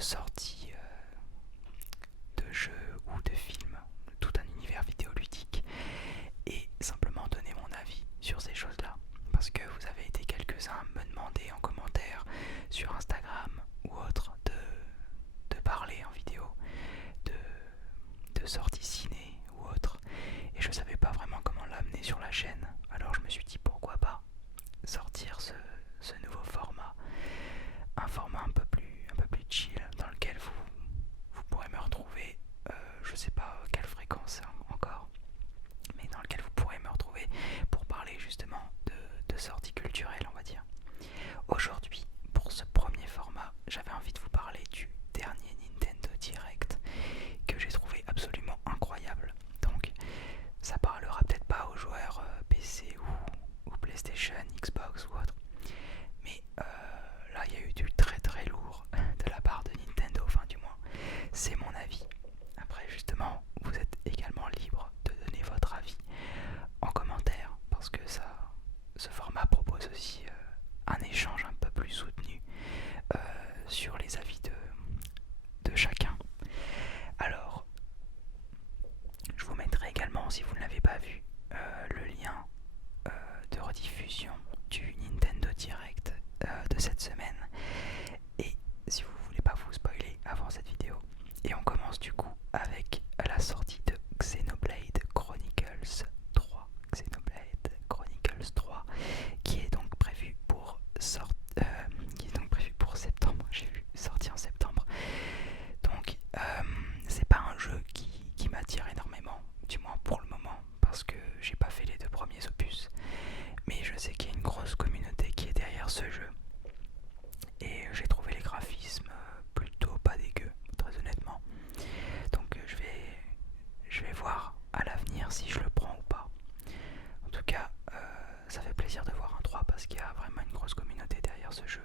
sorties de jeux ou de films, tout un univers vidéoludique, et simplement donner mon avis sur ces choses-là. Parce que vous avez été quelques-uns à me demander en commentaire sur Instagram ou autre de parler en vidéo de sorties ciné ou autre, et je savais pas vraiment comment l'amener sur la chaîne. Alors je me suis dit pourquoi pas sortir ce nouveau format, un format un peu plus chill dans lequel vous pourrez me retrouver, je sais pas quelle fréquence encore, mais dans lequel vous pourrez me retrouver pour parler justement de sorties culturelles, on va dire. Aujourd'hui, pour ce premier format, j'avais envie de vous parler du dernier Nintendo Direct que j'ai trouvé absolument incroyable. Donc, ça parlera peut-être pas aux joueurs PC ou PlayStation, Xbox ou autre, mais là il y a eu du très très lourd de la part de Nintendo, enfin du moins c'est mon avis. Après justement vous êtes également libre de donner votre avis en commentaire, parce que ce format propose aussi un échange un peu plus soutenu sur les avis de chacun. Alors je vous mettrai également, si vous ne l'avez pas vu, le lien de rediffusion du Nintendo Direct de cette semaine, et si vous voulez pas vous spoiler avant cette vidéo. Et on commence du coup avec la sortie de Xenoblade Chronicles 3, qui est donc prévu pour septembre. J'ai vu sortir en septembre. Donc c'est pas un jeu qui m'attire énormément, du moins pour le moment, parce que j'ai pas fait les deux premiers opus, mais je sais qu'il y a une grosse communauté qui est derrière ce jeu, et j'ai trouvé les graphismes plutôt pas dégueux, très honnêtement. Donc je vais voir à l'avenir si je le prends ou pas. En tout cas, ça fait plaisir de voir un 3 parce qu'il y a vraiment une grosse communauté derrière ce jeu.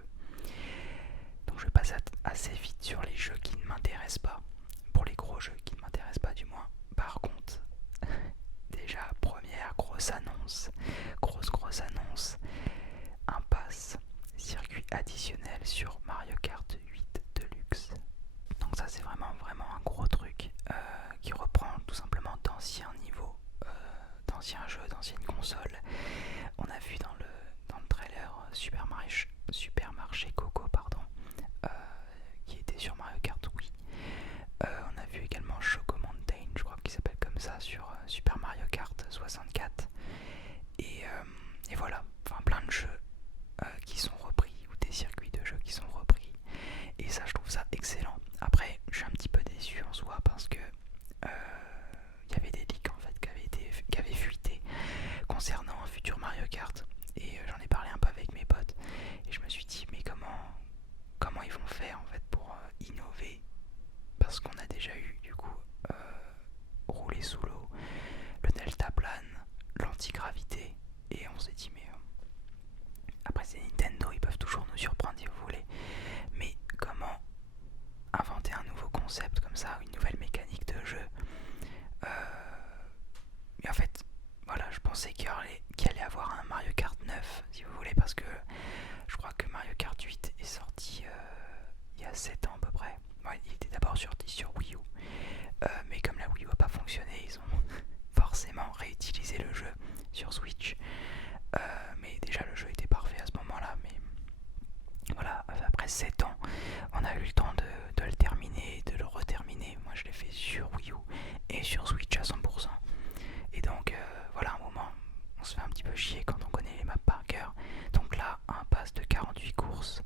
Donc je vais passer assez vite sur les jeux qui ne m'intéressent pas, pour les gros jeux qui ne m'intéressent pas du moins. Par contre, déjà première grosse annonce, un pass circuit additionnel sur Mario Kart 8 Deluxe. Donc ça c'est vraiment un gros truc qui reprend tout simplement d'anciens niveaux, d'anciens jeux, d'anciennes consoles. On a vu dans le trailer Supermarché Coco, pardon, qui était sur Mario Kart Wii. On a vu également Choco Mountain, je crois qu'il s'appelle comme ça, sur Super Mario Kart 64. Et voilà, enfin plein de jeux qui sont repris, ou des circuits de jeux qui sont repris. Et ça, je trouve ça excellent. Après, je suis un petit peu déçu en soi parce que il y avait des leaks en fait qui avaient fuité concernant un futur Mario Kart. Et j'en ai parlé un peu avec mes potes. Et je me suis dit, mais comment ils vont faire en fait pour innover, parce qu'on a déjà eu du coup rouler sous l'eau, le deltaplane, l'antigravité, et on s'est dit mais après c'est Nintendo, ils peuvent toujours nous surprendre si vous voulez, mais comment inventer un nouveau concept comme ça, une nouvelle mécanique de jeu. Mais en fait voilà, je pensais qu'il allait avoir un Mario Kart 9 si vous voulez, parce que je crois que Mario Kart 8 est sorti il y a 7 ans à peu près. Ouais, il était d'abord sorti sur Wii U, mais comme la Wii U n'a pas fonctionné, ils ont forcément réutilisé le jeu sur Switch. Mais déjà le jeu était parfait à ce moment-là, mais voilà, après 7 ans, on a eu le temps de le terminer, de le reterminer. Moi je l'ai fait sur Wii U et sur Switch à 100%. Et donc voilà, un moment, on se fait un petit peu chier quand on connaît les maps par cœur. Donc là, un pass de 48 courses,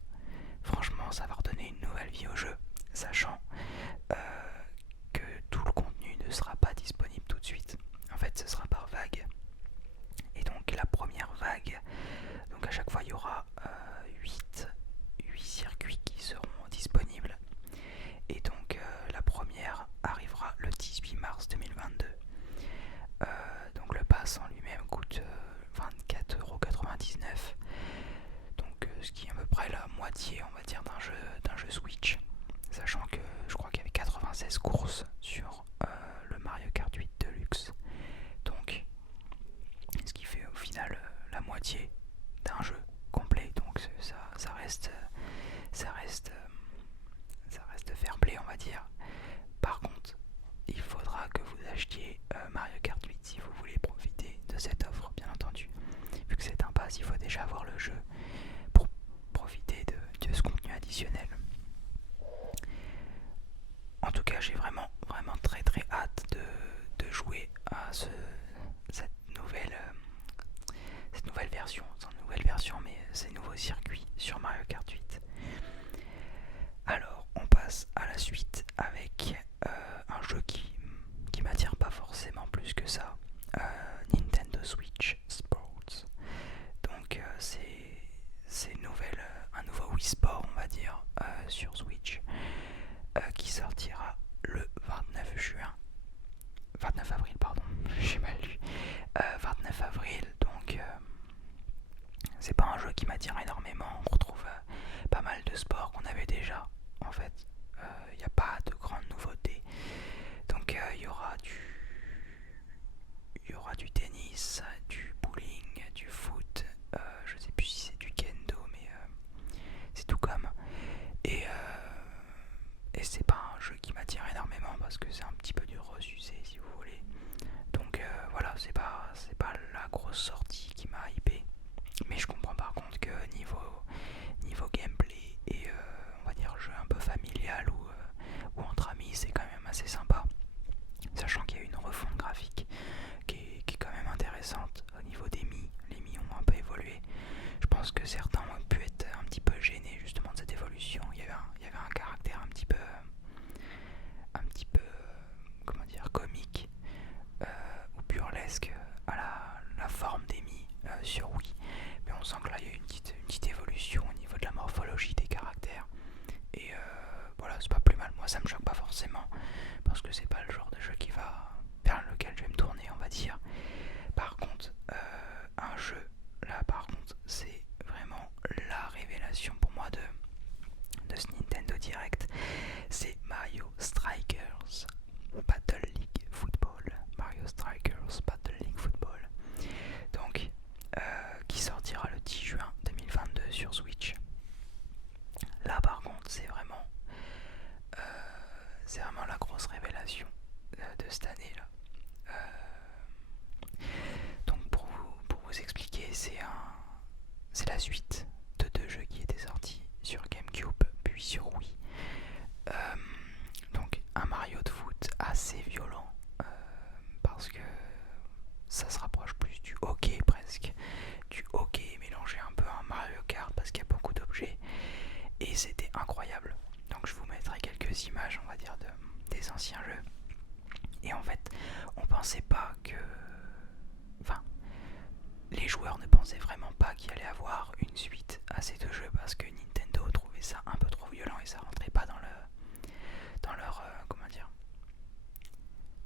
franchement ça va redonner une nouvelle vie au jeu, sachant que tout le contenu ne sera pas disponible tout de suite. En fait, ce sera par vague. Et donc la première vague, donc à chaque fois il y aura 8 circuits qui seront disponibles. Et donc la première arrivera le 18 mars 2022. Donc le pass en lui-même coûte 24,99€. Donc ce qui est à peu près la moitié, on va dire, d'un jeu Switch. Sachant que je crois qu'il y avait 96 courses sur le Mario Kart 8 Deluxe. Donc ce qui fait au final la moitié d'un jeu complet. Donc ça reste fair play, on va dire. Par contre, il faudra que vous achetiez Mario Kart 8 si vous voulez profiter de cette offre, bien entendu. Vu que c'est un pass, il faut déjà avoir le jeu pour profiter de ce contenu additionnel. En tout cas, j'ai vraiment très hâte de jouer à cette nouvelle version, sans nouvelle version, mais ces nouveaux circuits sur Mario Kart 8. Alors, on passe à la suite avec un jeu qui m'attire pas forcément plus que ça, Nintendo Switch Sports. Donc, c'est un nouveau Wii Sport, on va dire, sur Switch, qui sortira le 29 avril, pardon, j'ai mal lu. 29 avril, donc c'est pas un jeu qui m'attire énormément. On retrouve pas mal de sports qu'on avait déjà. En fait, il n'y a pas de grandes nouveautés. Donc il y aura du tennis, du bowling, du foot. Je sais plus si c'est du kendo, mais c'est tout comme. Et c'est pas un jeu qui m'attire énormément parce que c'est un petit peu du resusé, si vous voulez. Donc voilà, c'est pas la grosse sortie qui m'a hypé. Mais je comprends par contre que niveau gameplay et on va dire jeu un peu familial ou entre amis, c'est quand même assez sympa. Sachant qu'il y a une refonte graphique qui est quand même intéressante au niveau des Mi. Les Mi ont un peu évolué. Je pense que certains ont pu être un petit peu gênés justement de cette évolution. Il y avait un caractère un petit peu comment dire, comique ou burlesque à la forme des Mi sur Wii. Mais on sent que là il y a une petite évolution au niveau de la morphologie des caractères. Et voilà, c'est pas plus mal. Moi ça me choque pas forcément parce que c'est pas le genre de jeu vers lequel je vais me tourner, on va dire. Par contre, un jeu, là par contre, c'est vraiment la révélation pour moi de ce Nintendo Direct. C'est Mario Strikers Battle League Football. Mario Strikers Battle League Football. Donc, qui sortira le 10 juin 2022 sur Switch. Là par contre, c'est vraiment la grosse révélation de cette année là. Donc pour vous expliquer, c'est la suite de deux jeux qui étaient sortis sur GameCube puis sur Wii. Donc un Mario de foot assez violent parce que ça se rapproche plus du hockey presque, du hockey mélangé un peu à un Mario Kart parce qu'il y a beaucoup d'objets et c'était incroyable. Donc je vous mettrai quelques images, on va dire, des anciens jeux. Et en fait, on pensait pas que... Enfin, les joueurs ne pensaient vraiment pas qu'il allait avoir une suite à ces deux jeux parce que Nintendo trouvait ça un peu trop violent et ça rentrait pas dans leur comment dire,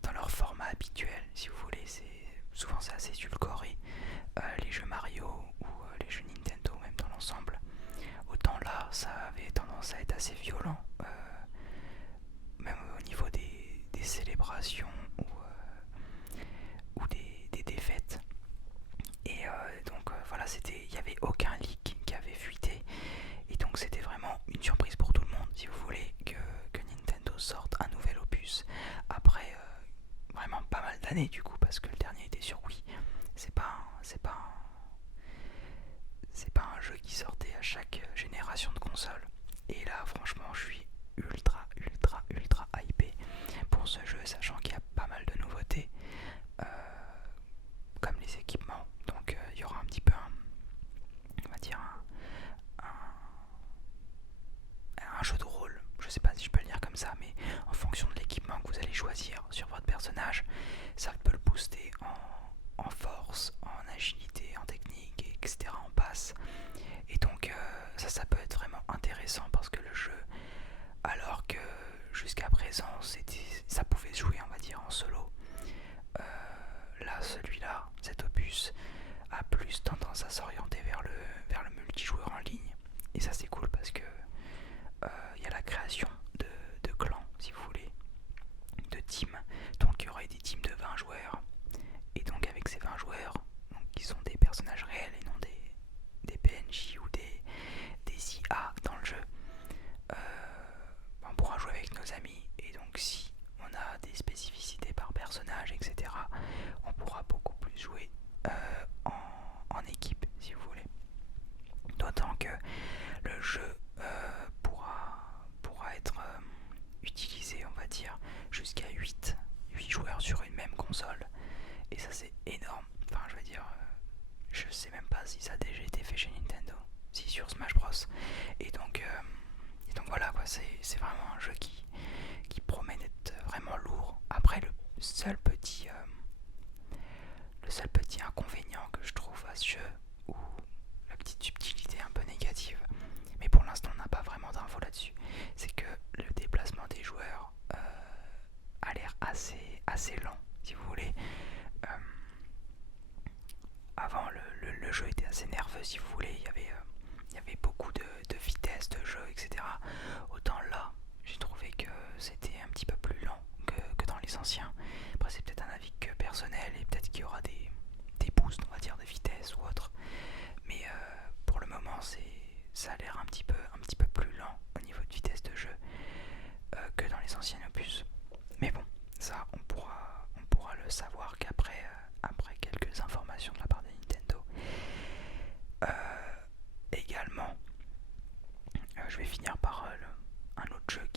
dans leur format habituel, si vous voulez. Souvent c'est assez édulcoré, les jeux Mario ou les jeux Nintendo même dans l'ensemble. Autant là ça avait tendance à être assez violent, même au niveau des célébrations ou des défaites. Et donc voilà, il n'y avait aucun leak qui avait fuité. Et donc c'était vraiment une surprise pour tout le monde, si vous voulez, que Nintendo sorte un nouvel opus après vraiment pas mal d'années du coup, parce que le dernier était sur Wii. C'est pas un jeu qui sortait à chaque génération de console. Et là franchement je suis ultra hypé pour ce jeu, sachant qu'il y a pas mal de nouveautés comme les équipements. Donc il y aura un petit peu on va dire un jeu de rôle, je sais pas si je peux le dire comme ça, mais en fonction de l'équipement que vous allez choisir sur votre personnage, ça peut le booster en force, en agilité, en technique, etc. en passe. Et donc ça peut être vraiment intéressant parce que le jeu, alors que jusqu'à présent ça pouvait se jouer, on va dire, en solo, là celui-là, cet opus, a plus tendance à s'orienter vers le multijoueur en ligne. Et ça c'est cool parce que il y a la création de clans, si vous voulez, de teams. Donc il y aurait des teams de 20 joueurs. Et donc avec ces 20 joueurs, donc, qui sont des personnages réels et non des PNJ ou des IA dans le jeu, on pourra jouer avec le jeu pourra être utilisé, on va dire, jusqu'à 8 joueurs sur une même console. Et ça c'est énorme. Enfin je veux dire, je sais même pas si ça a déjà été fait chez Nintendo, si sur Smash Bros. Et donc voilà quoi, c'est vraiment un jeu qui promet d'être vraiment lourd. Après le seul petit inconvénient que je trouve à ce jeu, ou la petite subtilité un peu négative, mais pour l'instant on n'a pas vraiment d'infos là-dessus, c'est que le déplacement des joueurs a l'air assez lent, si vous voulez. Avant le jeu était assez nerveux, si vous voulez, il y avait beaucoup de vitesse de jeu, etc. Autant là, j'ai trouvé que c'était un petit peu plus lent que dans les anciens. Après c'est peut-être un avis que personnel, et peut-être qu'il y aura des boosts, on va dire, de vitesse ou autre. Mais pour le moment ça a l'air un petit peu plus lent au niveau de vitesse de jeu que dans les anciens opus. Mais bon, ça on pourra le savoir qu'après après quelques informations de la part de Nintendo. Également, je vais finir par un autre jeu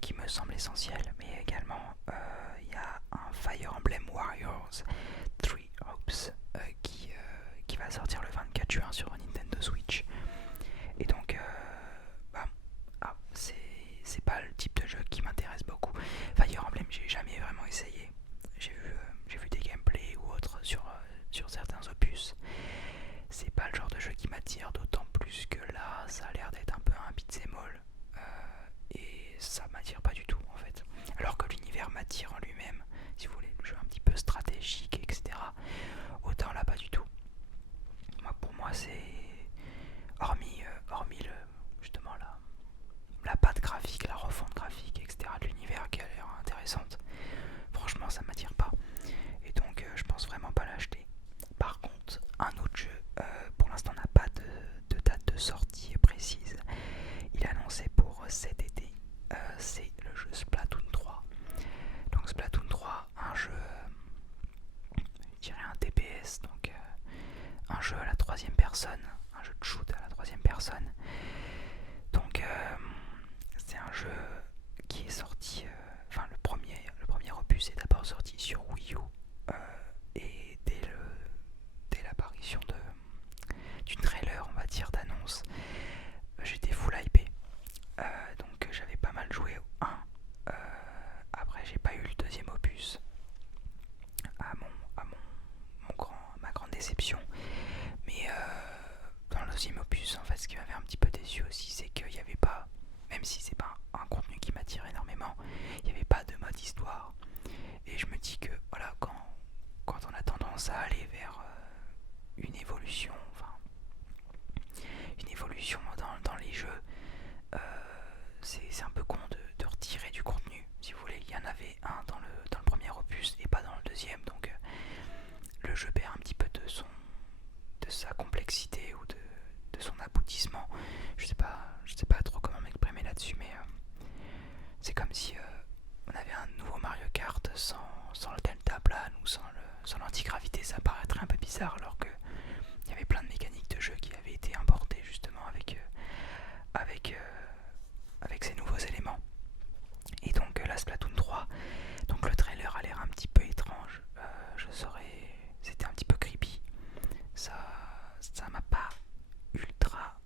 qui me semble essentiel, mais également il y a un Fire Emblem Warriors 3 Hopes qui va sortir le 24 juin sur Nintendo Switch. Et donc c'est pas le type de jeu qui m'intéresse beaucoup. Fire Emblem, j'ai jamais vraiment essayé. J'ai vu des gameplays ou autres sur certains opus. C'est pas le genre de jeu qui m'attire, d'autant plus que là ça a l'air d'être un peu un beat'em all, et ça m'attire pas du tout en fait. Alors que l'univers m'attire en lui-même, si vous voulez, le jeu un petit peu stratégique, etc. Autant là pas du tout. Pour moi c'est hormis justement la patte graphique, la refonte graphique, etc. de l'univers qui a l'air intéressante. Franchement ça m'attire pas. Et donc je pense vraiment pas l'acheter. Par contre, un autre jeu, pour l'instant n'a pas de date de sortie précise. Il est annoncé pour cet été. C'est le jeu Splatoon 3. Donc Splatoon 3, un jeu, je dirais un TPS, donc un jeu à la troisième personne, un jeu de shoot à la troisième personne. Donc c'est un jeu qui est sorti, enfin le premier opus est d'abord sorti sur Wii U, et dès l'apparition du trailer, on va dire, d'annonce, j'étais full hypé. Donc j'avais pas mal joué au 1. Après j'ai pas eu le deuxième opus, ma grande déception. Mais dans le deuxième opus, en fait, ce qui m'avait un petit peu déçu aussi, c'est qu'il n'y avait pas, même si c'est pas un contenu qui m'attire énormément, il n'y avait pas de mode histoire. Et je me dis que voilà, quand on a tendance à aller vers une évolution dans les jeux, c'est un peu con de retirer du contenu, si vous voulez. Il y en avait un dans le premier opus et pas dans le deuxième, donc le jeu perd un petit peu de sa complexité ou de son aboutissement. Je sais pas trop comment m'exprimer là-dessus, mais c'est comme si on avait un nouveau Mario Kart sans le deltaplane ou sans l'antigravité. Ça paraîtrait un peu bizarre, alors que il y avait plein de mécaniques de jeu qui avaient été importées justement avec ces nouveaux éléments. Et donc la Splatoon 3, donc le trailer a l'air un petit peu étrange. C'était un petit peu creepy. Ça m'a pas ultra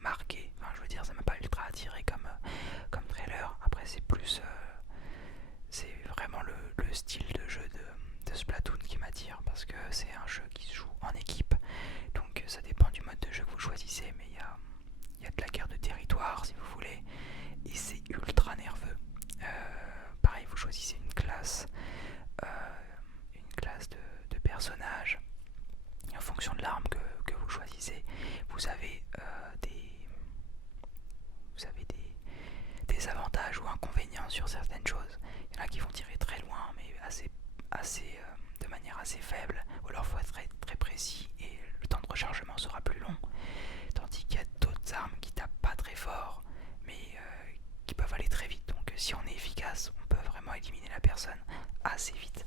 marqué. Enfin, je veux dire, ça m'a pas ultra attiré comme trailer. Après, c'est plus, c'est vraiment le style de jeu de Splatoon qui m'attire, parce que c'est un jeu qui se joue en équipe. Donc ça dépend du mode de jeu que vous choisissez, mais il y a de la guerre de territoire, si vous voulez, et c'est ultra nerveux. Pareil, vous choisissez une classe de personnages, et en fonction de l'arme que vous choisissez, vous avez des avantages ou inconvénients sur certaines choses. Il y en a qui vont tirer très loin, mais de manière assez faible, ou alors il faut être très, très précis et le temps de rechargement sera plus long. Tandis qu'il y a d'autres armes qui tapent pas très fort, mais qui peuvent aller très vite. Donc si on est efficace, on peut vraiment éliminer la personne assez vite.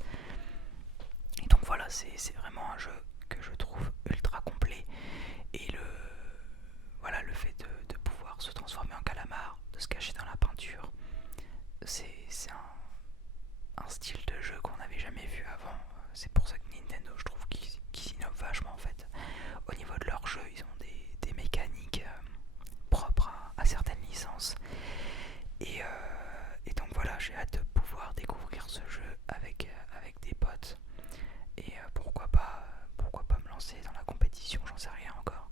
Et donc voilà, c'est vraiment un jeu que je trouve ultra complet. Et se cacher dans la peinture. C'est un style de jeu qu'on n'avait jamais vu avant. C'est pour ça que Nintendo, je trouve qu'ils innovent vachement en fait. Au niveau de leur jeu, ils ont des mécaniques propres à certaines licences. Et donc voilà, j'ai hâte de pouvoir découvrir ce jeu avec des potes. Et pourquoi pas me lancer dans la compétition, j'en sais rien encore.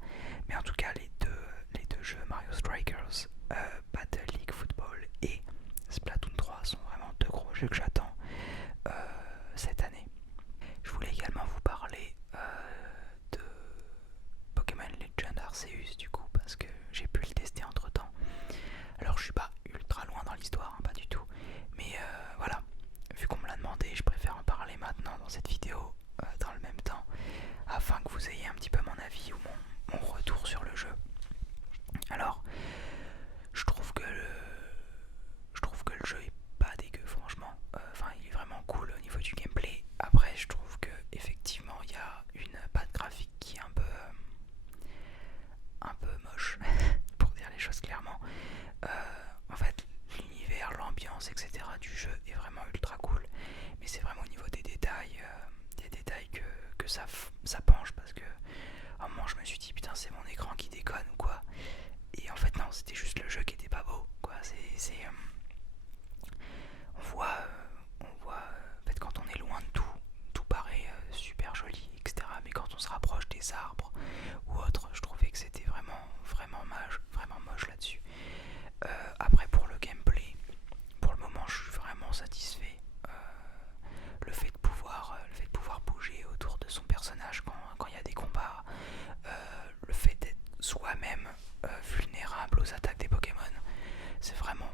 Mais en tout cas, les deux jeux, Mario Strikers, Battle League Football et Splatoon 3 sont vraiment deux gros jeux que j'attends cette année. Je voulais également vous parler de Pokémon Legend Arceus du coup, parce que j'ai pu le tester entre temps. Alors je suis pas ultra loin dans l'histoire, hein, pas du tout, mais voilà, vu qu'on me l'a demandé, je préfère en parler maintenant dans cette vidéo dans le même temps, afin que vous ayez un petit peu mon avis ou mon retour sur le jeu. Alors, je trouve que le jeu est pas dégueu franchement, enfin il est vraiment cool au niveau du gameplay. Après je trouve que effectivement il y a une patte graphique qui est un peu moche pour dire les choses clairement. En fait l'univers, l'ambiance etc du jeu est vraiment ultra cool, mais c'est vraiment au niveau des détails, que ça penche, parce que à un moment je me suis dit putain c'est mon écran qui déconne ou quoi, et en fait non, c'était juste le jeu qui était pas beau quoi. On voit en fait quand on est loin de tout paraît super joli etc, mais quand on se rapproche des arbres ou autre, je trouvais que c'était vraiment moche là-dessus. Après pour le gameplay, pour le moment je suis vraiment satisfait. Le fait de pouvoir bouger autour de son personnage quand il y a des combats, le fait d'être soi-même vulnérable aux attaques des Pokémon, c'est vraiment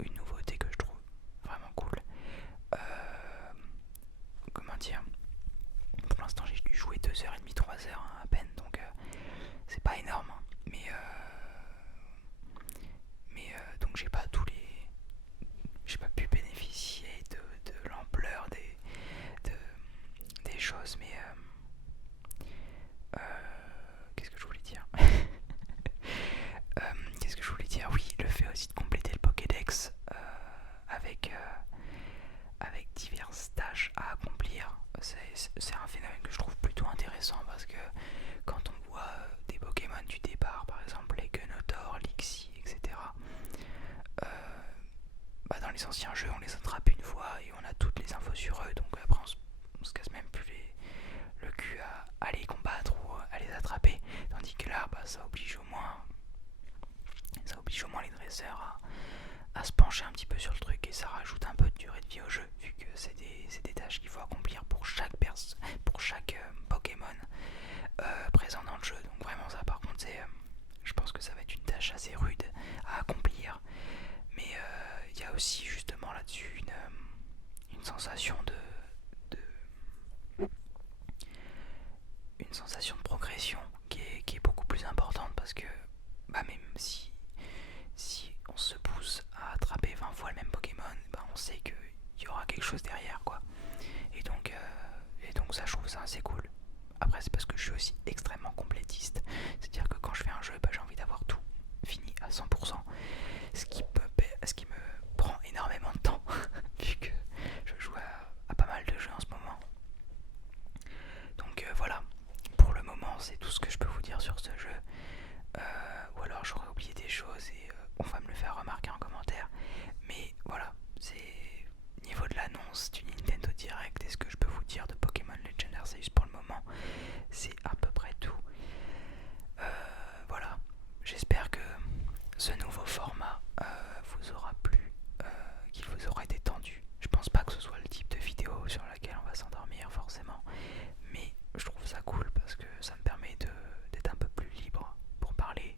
une nouveauté que je trouve vraiment cool. Comment dire, pour l'instant j'ai dû jouer 2h30, 3h à peine, donc c'est pas énorme, mais donc j'ai pas pu bénéficier de l'ampleur des choses, mais qu'est-ce que je voulais dire qu'est-ce que je voulais dire, oui, le fait aussi de compléter le Pokédex avec diverses tâches à accomplir, c'est un phénomène que je trouve plutôt intéressant, parce que quand on voit des Pokémon du départ, par exemple les Gunotor, Lixie, etc., dans les anciens jeux on les attrape une fois et on a toutes les infos sur eux, donc après on se casse même plus le cul à les combattre ou à les attraper, tandis que là ça oblige au moins les dresseurs à se pencher un petit peu sur le truc, et ça rajoute un peu de durée de vie au jeu, vu que c'est des tâches qu'il faut accomplir pour chaque Pokémon présent dans le jeu. Donc vraiment ça par contre je pense que ça va être une tâche assez rude à accomplir, mais il y a aussi justement là-dessus une sensation une sensation de progression qui est beaucoup plus importante, parce que même si on se pousse à attraper 20 fois le même Pokémon, on sait qu'il y aura quelque chose derrière quoi. Et donc ça, je trouve ça assez cool. Après c'est parce que je suis aussi extrêmement complétiste, c'est-à-dire que quand je fais un jeu, j'ai envie d'avoir tout fini à 100%, ce qui me prend énormément de temps vu que je joue à pas mal de jeux en ce moment. Donc voilà, pour le moment c'est tout ce que je peux vous dire sur ce jeu. Ou alors j'aurais oublié des choses et on va me le faire remarquer en commentaire. Mais voilà, c'est niveau de l'annonce du Nintendo Direct et ce que je peux vous dire de Pokémon Legend Arceus pour le moment, c'est à peu près tout. Voilà, j'espère que ce nouveau format vous aura plu, qu'il vous aura détendu. Je pense pas que ce soit le type de vidéo sur laquelle on va s'endormir forcément, mais je trouve ça cool parce que ça me permet d'être un peu plus libre pour parler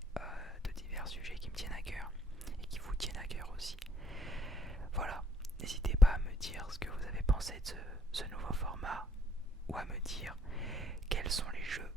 de divers sujets qui me tiennent à cœur et qui vous tiennent à cœur aussi. Voilà, n'hésitez pas à me dire ce que vous avez pensé de ce nouveau format, ou à me dire quels sont les jeux